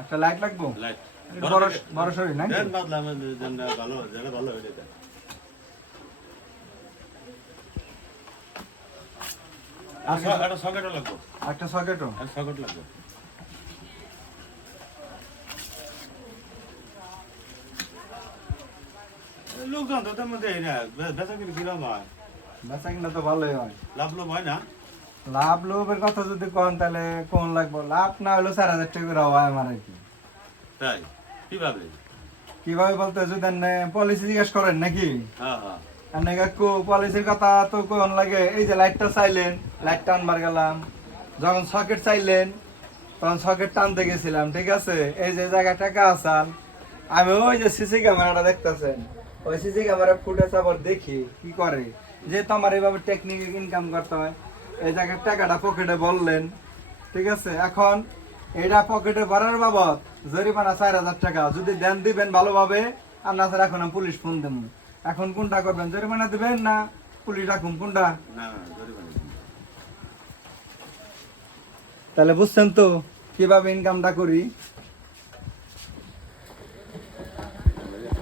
একটা লাইট লাগবো, বড় বড় সরি নাকি? একটা সকেটও লোকজন তো তেমন দেয় না, বেচা কিনে কিরম হয়? বেচা কিনা তো ভালোই হয়। লাভ লোভ হয় না? লাভ লোভের কথা যদি কন তাহলে কোন লাগবো, লাভ না হলো 4,000 টাকা করে হয় আমার আর কি। তাই কিভাবে? কিভাবে বলতে যদি পলিসি জিজ্ঞেস করেন নাকি? হ্যাঁ হ্যাঁ পলিসির কথা তো কোন লাগে, এই যে লাইটটা চাইলেন, লাইটটা আনবার গেলাম, যখন সকেট চাইলেন তখন সকেট টানতে গেছিলাম, ঠিক আছে? এই যে জায়গাটা কাঁচাল, আমি ওই যে সিসি ক্যামেরাটা দেখতেছেন, ওই সিসি ক্যামেরা ফুটেজ আবার দেখি কি করে, যেহেতু আমার এইভাবে টেকনিক ইনকাম করতে হয়, এই জায়গার টাকাটা পকেটে বললেন, ঠিক আছে? এখন এটা পকেটে ভরার বাবদ জরিমানা 4,000 টাকা, যদি দেন দিবেন ভালোভাবে, আর না স্যার এখন আমি পুলিশ ফোন দেবো। এখন কোনটা করবেন, জরিমানা দিবেন না পুলিশ রাখুন, কোনটা? না জরিমানা। তাহলে বুঝছেন তো কিভাবে ইনকামটা করি।